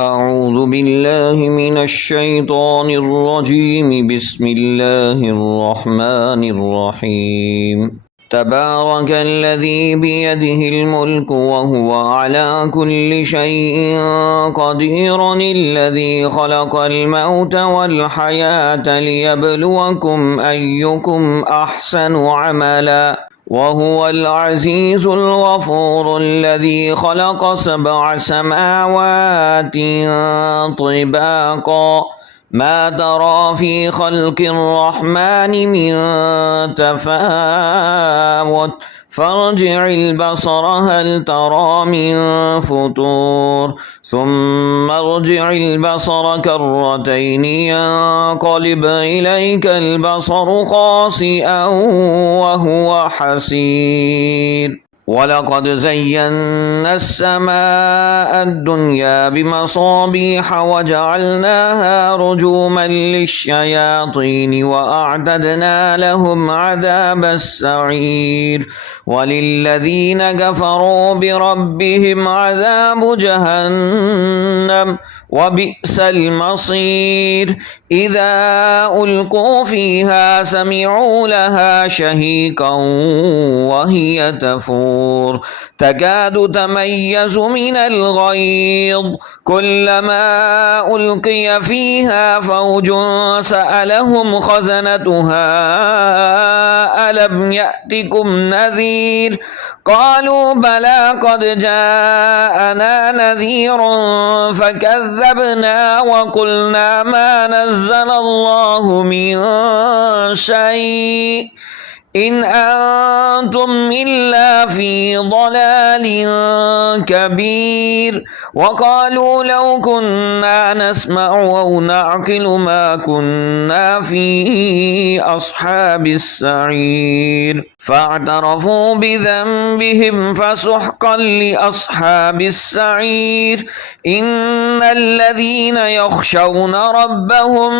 أعوذ بالله من الشيطان الرجيم بسم الله الرحمن الرحيم تبارك الذي بيده الملك وهو على كل شيء قدير الذي خلق الموت والحياة ليبلوكم أيكم أحسن عملا وهو العزيز الغفور الذي خلق 7 سماوات طباقا ما ترى في خلق الرحمن من تفاوت فارجع البصر هل ترى من فطور ثم ارجع البصر كرتين ينقلب إليك البصر خاسئا وهو حسير ولقد زينا السماء الدنيا بمصابيح وجعلناها رجوما للشياطين وأعتدنا لهم عذاب السعير وللذين كفروا بربهم عذاب جهنم وبئس المصير إذا ألقوا فيها سمعوا لها شهيقا وهي تفور تكاد تميز من الغيظ كلما ألقي فيها فوج سألهم خزنتها ألم يأتكم نذير قالوا بلى قد جاءنا نذير فكذبنا وقلنا ما نزل الله من شيء إن أنتم إلا في ضلال كبير وقالوا لو كنا نسمع أو نعقل ما كنا في أصحاب السعير فاعترفوا بذنبهم فسحقا لأصحاب السعير إن الذين يخشون ربهم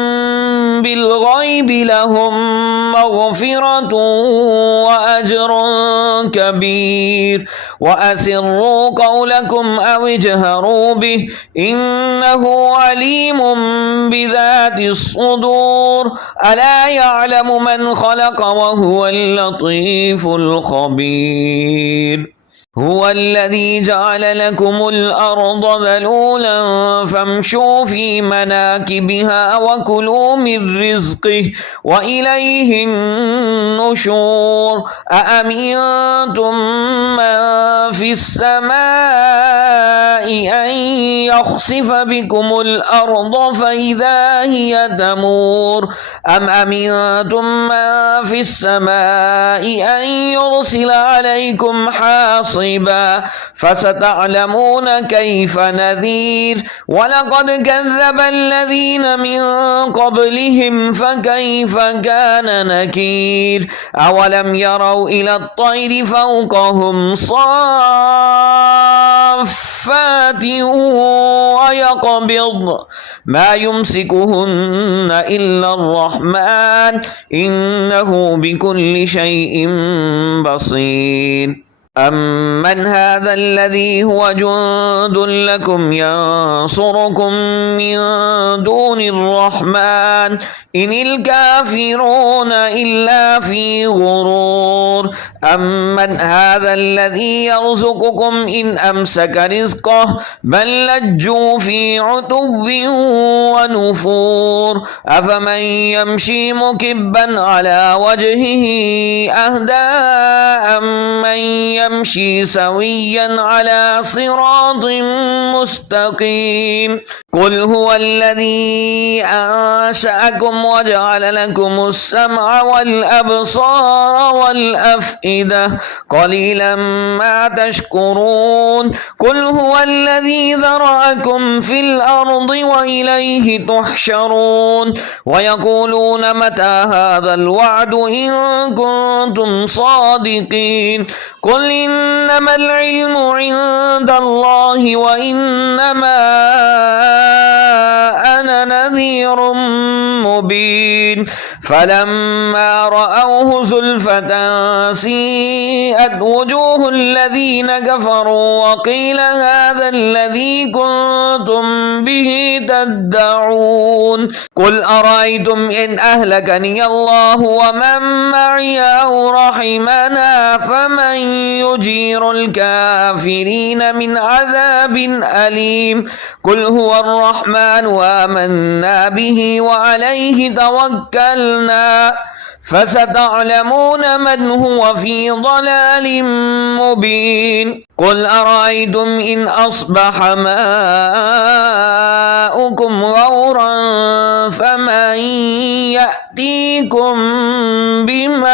بالغيب لهم مغفرة وأجر كبير وأسروا قولكم أو اجهروا به إنه عليم بذات الصدور ألا يعلم من خلق وهو اللطيف الخبير هو الذي جعل لكم الأرض ذلولا فامشوا في مناكبها وكلوا من رزقه وإليه النشور أأمنتم من في السماء أن يخسف بكم الأرض فإذا هي تمور أم أمنتم من في السماء أن يرسل عليكم حاصبا فستعلمون كيف نذير ولقد كذب الذين من قبلهم فكيف كان نكير أولم يروا إلى الطير فوقهم صافات ويقبض ما يمسكهن إلا الرحمن إنه بكل شيء بصير أمن هذا الذي هو جند لكم ينصركم من دون الرحمن إن الكافرون إلا في غرور أمن هذا الذي يرزقكم إن أمسك رزقه بل لجوا في عتو ونفور أفمن يمشي مكبا على وجهه أهدى أمن يمشي سويا على صراط مستقيم قل هو الذي أنشأكم وجعل لكم السمع والأبصار والأفئدة قليلا ما تشكرون قل هو الذي ذرأكم في الأرض وإليه تحشرون ويقولون متى هذا الوعد إن كنتم صادقين قل إنما العلم عند الله وإنما أنا نذير مبين فلما رأوه زلفة سيئت وجوه الذين كفروا وقيل هذا الذي كنتم به تدعون قل أرأيتم إن أهلكني الله ومن معي أو رحمنا فمن يجير الكافرين من عذاب أليم قل هو الرحمن آمنا به وعليه توكلنا فستعلمون من هو في ضلال مبين قل أرأيتم إن أصبح ماؤكم غورا فمن يأتيكم بماء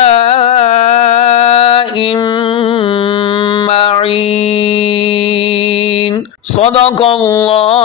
معين صدق الله